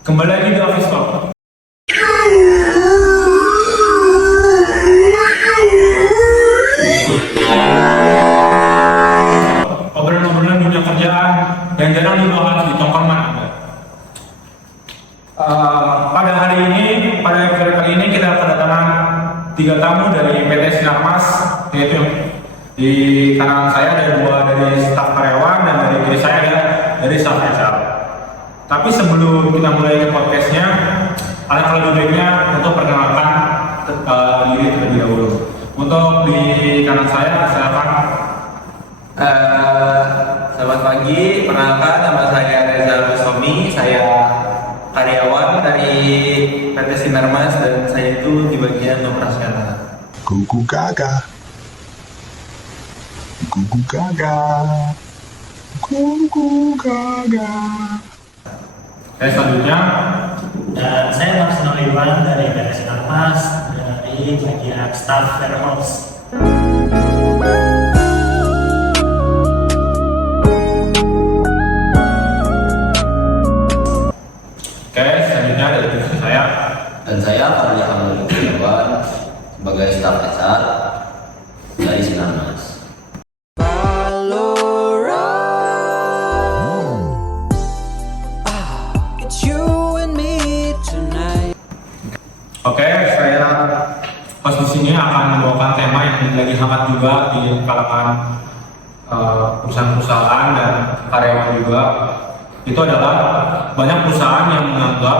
Kembali lagi di Office Talk. Obrolan-obrolan dunia kerjaan yang jarang dibahas di tongkrongan Anda. Pada episode kali ini kita kedatangan 3 tamu dari PT Sinarmas, yaitu di kanan saya ada 2 dari staf karyawan dan dari kiri saya ada dari staf HR. Tapi sebelum kita mulai ke podcastnya, ada lebih baiknya untuk perkenalkan diri terlebih dahulu. Untuk di kanan saya, silakan. Selamat pagi, perkenalkan nama saya Reza Rustomi, saya karyawan dari PT Sinarmas dan saya itu di bagian operasional. Gugu gaga, gugu gaga, gugu gaga. Selanjutnya, Dan saya Marcelo Iwan dari PT Sinarmas dari bagian staff warehouse. selanjutnya dari divisi saya. Dan saya Fadli Hamdul Kurniawan sebagai staf HR dari Sinarmas. Oke, saya pas di sini akan membawakan tema yang lagi hangat juga di kalangan perusahaan-perusahaan dan karyawan juga. Itu adalah banyak perusahaan yang menganggap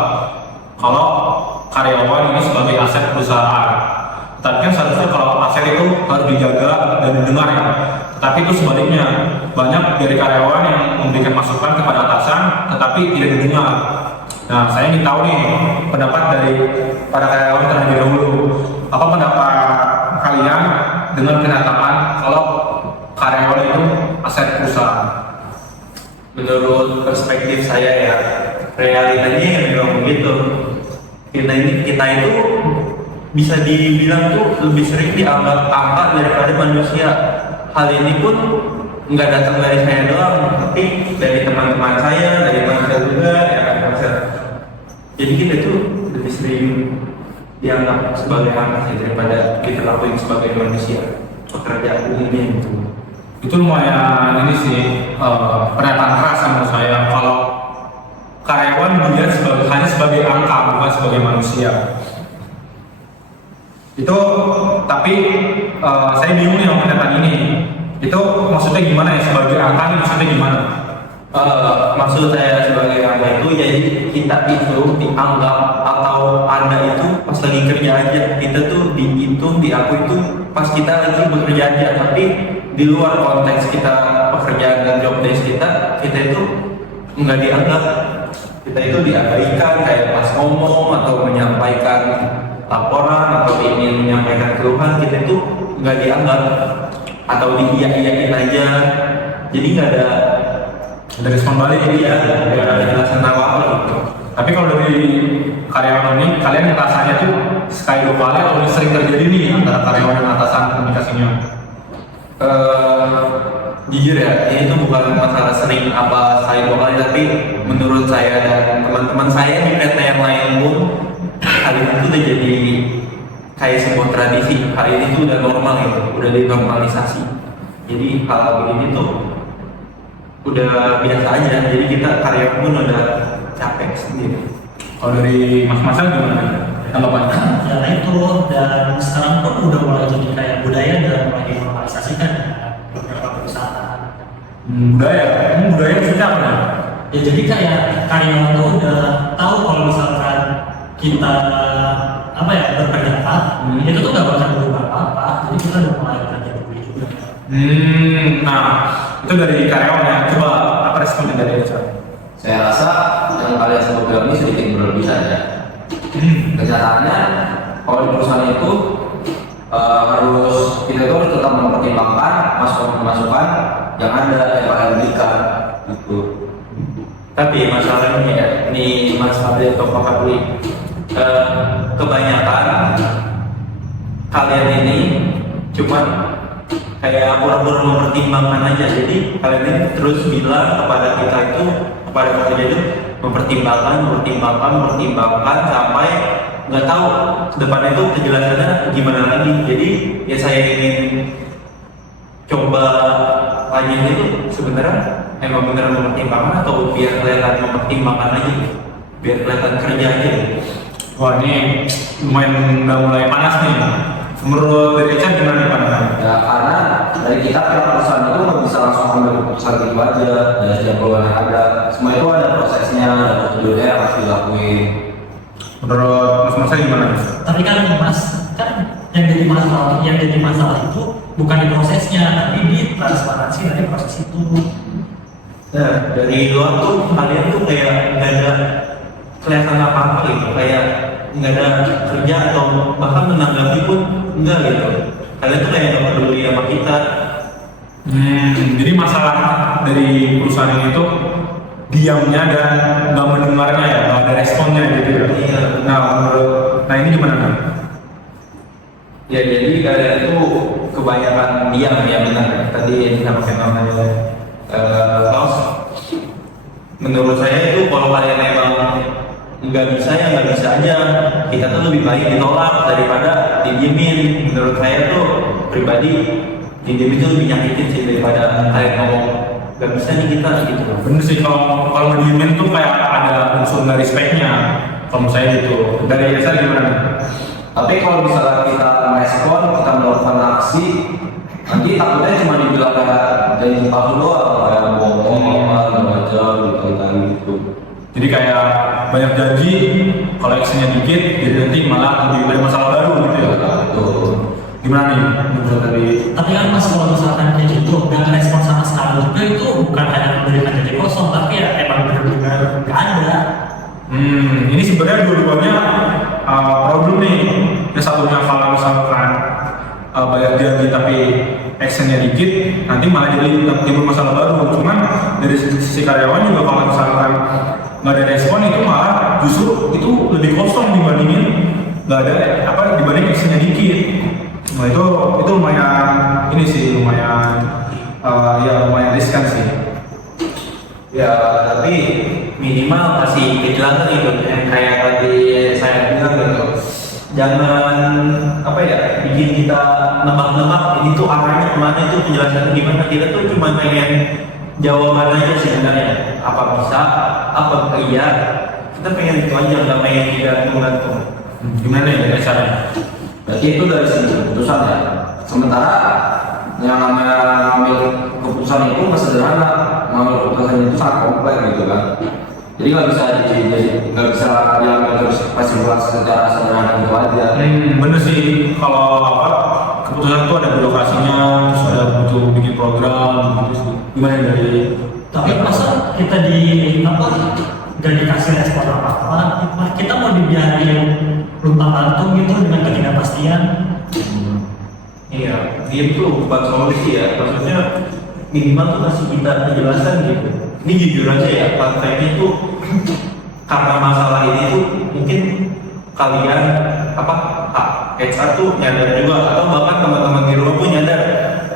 kalau karyawan ini sebagai aset perusahaan. Tetapi kan seharusnya kalau aset itu harus dijaga dan didengar ya. Tetapi itu sebaliknya, banyak dari karyawan yang memberikan masukan kepada atasan tetapi tidak didengar. Nah, saya ingin tahu nih pendapat dari para karyawan terlebih dahulu. Apa pendapat kalian dengan kenyataan kalau karyawan itu aset perusahaan? Menurut perspektif saya ya, realitanya memang begitu. Kita itu bisa dibilang tuh lebih sering dianggap angka daripada manusia. Hal ini pun nggak datang dari saya doang, tapi dari teman-teman saya, dari Marcel juga, ya kan Marcel. Jadi kita tuh lebih sering dianggap sebagai angka sih daripada kita lakuin sebagai manusia. Pekerjaan umumnya gitu. Itu lumayan ini sih pernyataan keras menurut saya kalau karyawan dilihat hanya sebagai angka bukan sebagai manusia. Itu tapi saya bingung nih sama pernyataan ini. Itu maksudnya gimana ya, sebagai angka ini maksudnya gimana? Maksud saya sebagai anda itu jadi kita itu dianggap atau anda itu pas lagi kerja aja, kita tuh dihitung diakui itu pas kita lagi bekerja aja, tapi di luar konteks kita pekerjaan dan job desk kita itu nggak dianggap, kita itu diabaikan kayak pas ngomong atau menyampaikan laporan atau ingin menyampaikan keluhan, kita itu nggak dianggap atau diiyain aja, jadi nggak ada respon balik jadi ya nggak ada jelasan apa gitu. Tapi kalau dari karyawan ini, kalian rasanya tuh sekali 2 kali atau sering terjadi nih antara karyawan dan atasan komunikasinya? Jujur ya, ini tuh bukan masalah sering apa saya 2 kali, tapi menurut saya dan teman-teman saya di PT yang lain pun hal itu udah jadi kayak sebuah tradisi. Hal ini tuh udah normal gitu, udah dinormalisasi. Jadi hal begini tuh udah biasa aja, jadi kita karyawan pun udah capek sendiri. Kalau dari Mas gimana tanggapannya? Ya itu, dan sekarang pun udah mulai jadi kayak budaya dan mulai dinormalisasikan ya beberapa perusahaan. Budaya maksudnya apa ya? Ya jadi kayak karyawan tuh udah tahu kalau misalkan kita berpendapat, itu tuh nggak bakal berubah apa-apa. Jadi kita udah mulai belajar dulu juga. Nah itu dari karyawan ya. Coba apa responnya dari HR? Saya rasa yang kalian sebutkan ini sedikit berlebih saja. Kenyataannya kalau di perusahaan itu kita itu harus tetap mempertimbangkan masukan yang ada yang kalian berikan gitu. Tapi masalahnya ya, ini Mas Fadli atau Pak Fadli, kebanyakan kalian ini cuman kayak pura-pura mempertimbangkan aja. Jadi kalian ini terus bilang kepada kita itu, kepada pekerja itu, mempertimbangkan sampai nggak tahu depannya itu kejelasannya gimana lagi. Jadi ya saya ingin coba tanya itu sebenarnya emang beneran mempertimbangkan atau biar kelihatan mempertimbangkan aja, biar kelihatan kerja aja. Wah, ini lumayan udah mulai panas nih. Menurut dari Richard gimana nih pandangan? Ya karena dari kita pihak perusahaan itu nggak bisa langsung ambil keputusan gitu aja dari setiap peluang yang ada. Semua itu ada prosesnya, ada prosedurnya yang harus dilakuin. Menurut Mas Masa gimana? Tapi kan Mas, kan yang jadi masalah itu bukan di prosesnya, tapi di transparansi dari proses itu. Nah, dari luar tuh kalian tuh kayak nggak ada kelihatan apa-apa gitu, kayak nggak ada kerja atau bahkan menanggapi pun enggak gitu. Kalian tuh kayak nggak peduli sama kita. Jadi masalah dari perusahaan ini tuh diamnya dan nggak mendengarnya ya, nggak ada responnya gitu ya. Iya. Nah ini gimana nih? Ya jadi kalian itu kebanyakan diam ya, benar. Tadi yang disampaikan namanya Klaus. Menurut saya itu kalau kalian memang nggak bisa ya nggak bisa aja. Kita tuh lebih baik ditolak daripada didiemin. Menurut saya tuh pribadi didiemin itu lebih nyakitin sih daripada kalian ngomong nggak bisa nih kita gitu. Bener sih, kalau ngediemin tuh kayak ada unsur dari respect-nya. Kalau menurut saya gitu. Dari Esa gimana? Tapi kalau misalnya kita merespon, kita melakukan aksi, nanti takutnya cuma dibilang kayak jadi palsu doang, kayak bohong apa aja gitu. Jadi kayak banyak janji, kalau actionnya dikit, jadi nanti malah lebih banyak masalah baru gitu ya. Betul. Gimana nih menurut dari? Tapi kan Mas kalau misalkan kayak gitu nggak respon sama sekali juga itu bukan hanya memberikan janji kosong, tapi ya emang benar-benar nggak ada. Ini sebenarnya dua-duanya problem nih. Yang satunya kalau misalkan banyak janji tapi actionnya dikit, nanti malah jadi timbul masalah baru. Cuman dari sisi karyawan juga kalau misalkan nggak ada respon itu malah justru itu lebih kosong dibandingin nggak ada dibanding actionnya dikit. Nah itu lumayan ini sih lumayan lumayan riskan sih. Ya tapi minimal kasih kejelasan gitu yang kayak tadi saya bilang gitu. Jangan bikin kita nebak-nebak ini tuh arahnya kemana, itu penjelasannya gimana. Kita tuh cuma pengen jawaban aja sebenarnya, apa bisa, apa iya. Kita pengen itu aja, nggak pengen digantung-gantung. Gimana ya caranya? Berarti itu dari segi keputusan ya. Sementara yang namanya ngambil keputusan itu nggak sederhana. Ngambil keputusan itu sangat kompleks gitu kan. Jadi nggak bisa diambil terus kesimpulan secara sederhana gitu aja. Bener sih, kalau keputusan itu ada birokrasinya, terus ada butuh bikin program gitu sih. Gimana dari? Tapi masa kita gak dikasih respon apa-apa, kita mau dibiarin luntang-lantung gitu dengan ketidakpastian. Iya, dia tuh bukan solusi ya. Maksudnya minimal tuh kasih kita penjelasan gitu. Ini jujur aja ya, prakteknya tuh karena masalah ini tuh mungkin kalian HR tuh nyadar juga, atau bahkan teman-teman di rumah pun nyadar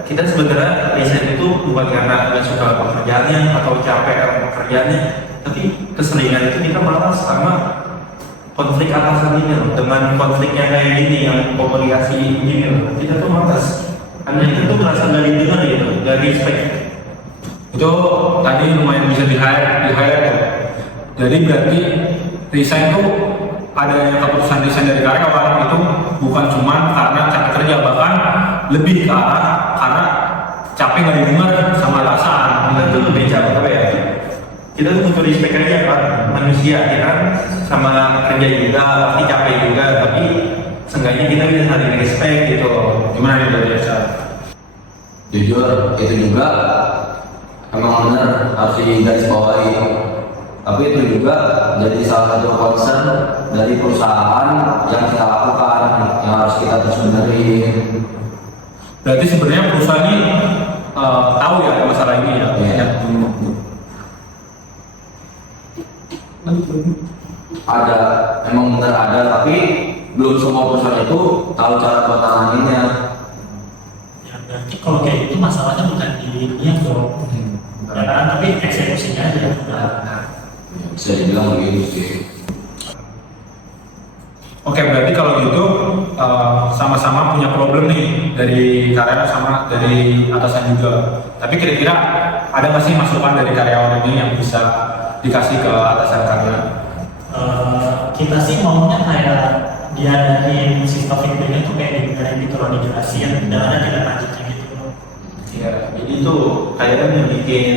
kita sebenarnya resign itu bukan karena nggak suka pekerjaannya atau capek sama pekerjaannya, tapi keseringan itu kita malas sama konflik atasan ini loh. Dengan konflik yang kayak gini, yang komunikasi gini loh, kita tuh malas karena itu tuh merasa nggak didengar gitu, nggak respect. Itu tadi lumayan bisa di-hire tuh. Jadi berarti resign itu ada yang keputusan resign dari karyawan itu bukan cuma karena capek kerja, bahkan lebih ke arah karena capek nggak didengar sama atasan. Kita tuh lebih capek kita tuh butuh respect aja kan, manusia ya kan, sama kerja juga pasti capek juga, tapi seenggaknya kita bisa saling respect gitu. Gimana nih dari Esa? Jujur itu juga emang benar harus digarisbawahi. Tapi itu juga jadi salah satu concern dari perusahaan yang kita lakukan, yang harus kita terus benerin. Berarti sebenarnya perusahaan ini tahu ya ada masalah ini ya? Iya. Ada, emang benar ada, tapi belum semua perusahaan itu tahu cara buat tanganinnya. Ya, berarti kalau kayak gitu masalahnya bukan di dia dong. Ya kan, tapi eksekusinya aja. Bisa bisa dibilang begitu sih. Oke, berarti kalau gitu sama-sama punya problem nih dari karyawan sama dari atasan juga. Tapi kira-kira ada nggak sih masukan dari karyawan ini yang bisa dikasih ke atasan kalian? Kita sih maunya kayak diadain sistem feedbacknya tuh kayak dari gitu loh, dijelasin dan ada tidak lanjutnya gitu. Ya, jadi tuh kalian yang bikin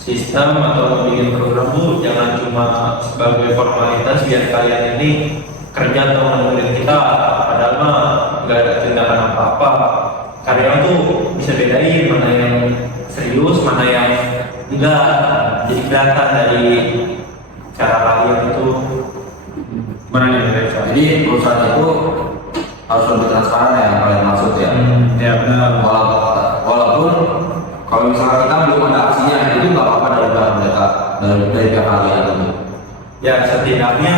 sistem atau bikin program tuh jangan cuma sebagai formalitas biar kalian ini kerja atau menurut kita, padahal mah nggak ada tindakan apa-apa. Karyawan tuh bisa bedain mana yang serius, mana yang enggak. Jadi kelihatan dari cara kalian itu. Gimana nih dari saya? Jadi perusahaan itu harus lebih transparan ya, yang kalian maksud ya. Ya benar. Walaupun kalau misalnya kita belum ada aksinya, itu nggak apa-apa dari pihak mereka, dari pihak kalian itu. Ya setidaknya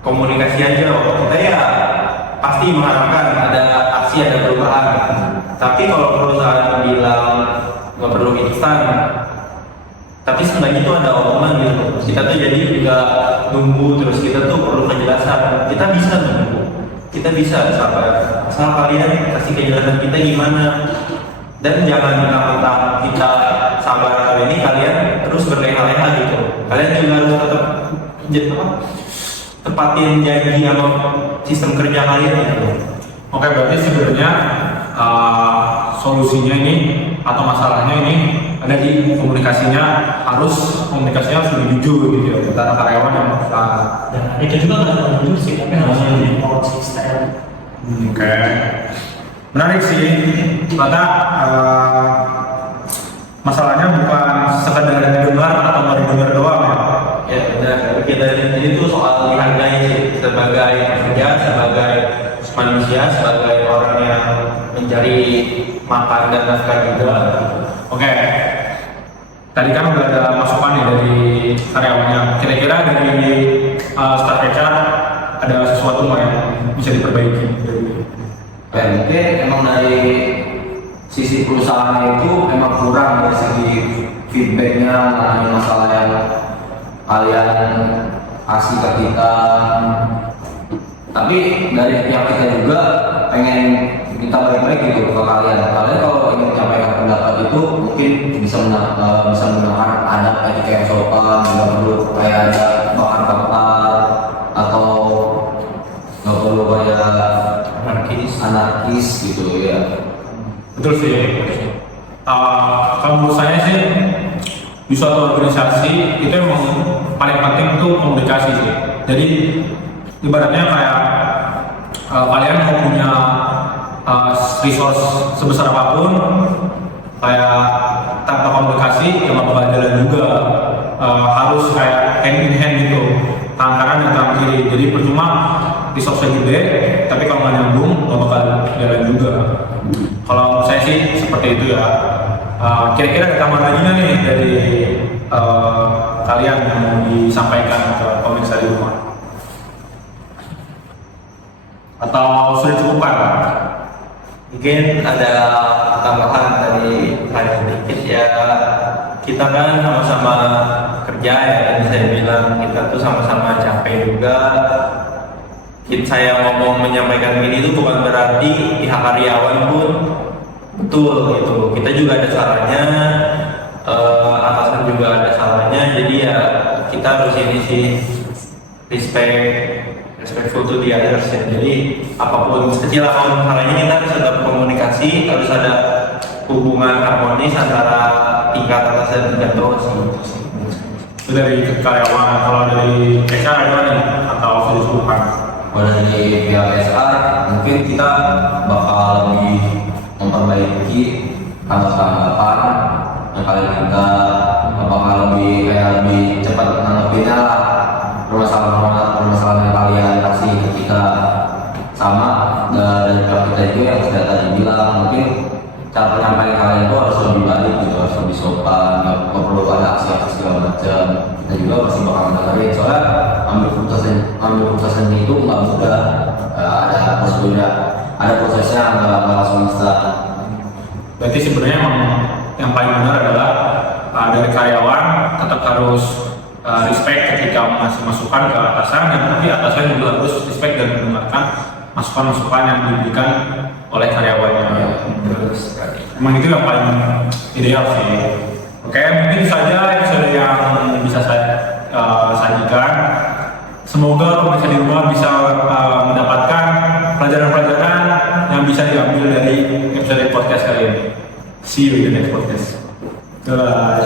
komunikasi aja. Kita ya pasti mengharapkan ada aksi, ada perubahan. Tapi kalau perusahaan bilang nggak perlu instan, tapi seenggaknya itu ada omongan gitu. Kita tuh jadi nggak nunggu terus, kita tuh perlu kejelasan. Kita bisa nunggu, kita bisa sabar. Asal kalian kasih kejelasan kita gimana. Dan jangan mentang-mentang kita sabar kali ini kalian terus berleha-leha gitu. Kalian juga harus tetap tepatin janji sama sistem kerja kalian gitu. Oke, berarti sebenarnya solusinya ini atau masalahnya ini ada di komunikasinya, harus lebih jujur gitu ya antara karyawan dan perusahaan. Dan itu juga nggak cuma jujur sih, tapi harus lebih konsisten. Oke, menarik sih. Ternyata masalahnya bukan sekedar didengar atau nggak didengar doang ya. Ya benar, kita ini tuh soal dihargai sih sebagai pekerja, sebagai manusia, sebagai orang yang mencari makan dan nafkah juga. Oke, tadi kan udah ada masukan nih dari karyawannya. Kira-kira dari staff HR ada sesuatu nggak yang bisa diperbaiki? Ya mungkin emang dari sisi perusahaan itu memang kurang dari segi feedbacknya mengenai masalah yang kalian kasih ke kita. Tapi dari pihak kita juga pengen minta balik-balik gitu ke kalian. Kalian kalau ingin menyampaikan pendapat itu mungkin bisa menggunakan adab etika yang sopan, nggak perlu kayak ada bakar-bakar atau nggak perlu kayak anarkis gitu ya. Betul sih. Kalau menurut saya sih di suatu organisasi itu emang paling penting tuh komunikasi sih. Jadi ibaratnya kayak kalian mau punya resource sebesar apapun, kayak tanpa komunikasi ya nggak bakal jalan juga. Harus kayak hand in hand gitu, tangan kanan dan tangan kiri. Jadi percuma resource gede, tapi kalau nggak nyambung nggak bakal jalan juga. Kalau saya sih seperti itu ya. Kira-kira ada tambahan lagi nggak nih dari kalian yang mau disampaikan ke pemirsa di rumah? Atau sudah cukupkan? Mungkin ada tambahan dari kalian dikit ya. Kita kan sama-sama kerja ya, dan saya bilang kita tuh sama-sama capek juga. Saya ngomong menyampaikan ini itu bukan berarti pihak karyawan pun betul gitu. Kita juga ada salahnya, atasan juga ada salahnya. Jadi ya kita harus ini sih respectful to the others ya. Jadi apapun sekecil apapun masalahnya kita harus tetap komunikasi, harus ada hubungan harmonis antara tingkat atas dan tingkat bawah sih. Itu dari karyawan. Kalau dari HR ada nih atau sudah cukupkan? Kalau dari pihak SR mungkin kita bakal lebih memperbaiki tanggapan yang kalian minta, bakal lebih cepat menanggapinya lah permasalahan yang kalian kasih ke kita. Sama dari pihak kita itu yang sudah tadi bilang, mungkin cara penyampaian kalian itu harus lebih baik gitu, harus lebih sopan, nggak perlu ada aksi-aksi segala macam. Kita juga pasti bakal dengerin, soalnya ambil keputusan itu nggak mudah. Ada prosedurnya, ada prosesnya, nggak langsung instan. Berarti sebenarnya emang yang paling benar adalah dari karyawan tetap harus respect ketika mengasih masukan ke atasan, dan tapi atasan juga harus respect dan mendengarkan masukan-masukan yang diberikan oleh karyawannya. Emang itu yang paling ideal sih. Oke, mungkin saja episode yang bisa saya sajikan. Semoga pemirsa di rumah bisa mendapatkan pelajaran-pelajaran yang bisa diambil dari episode podcast kali ini. See you in the next podcast. Bye.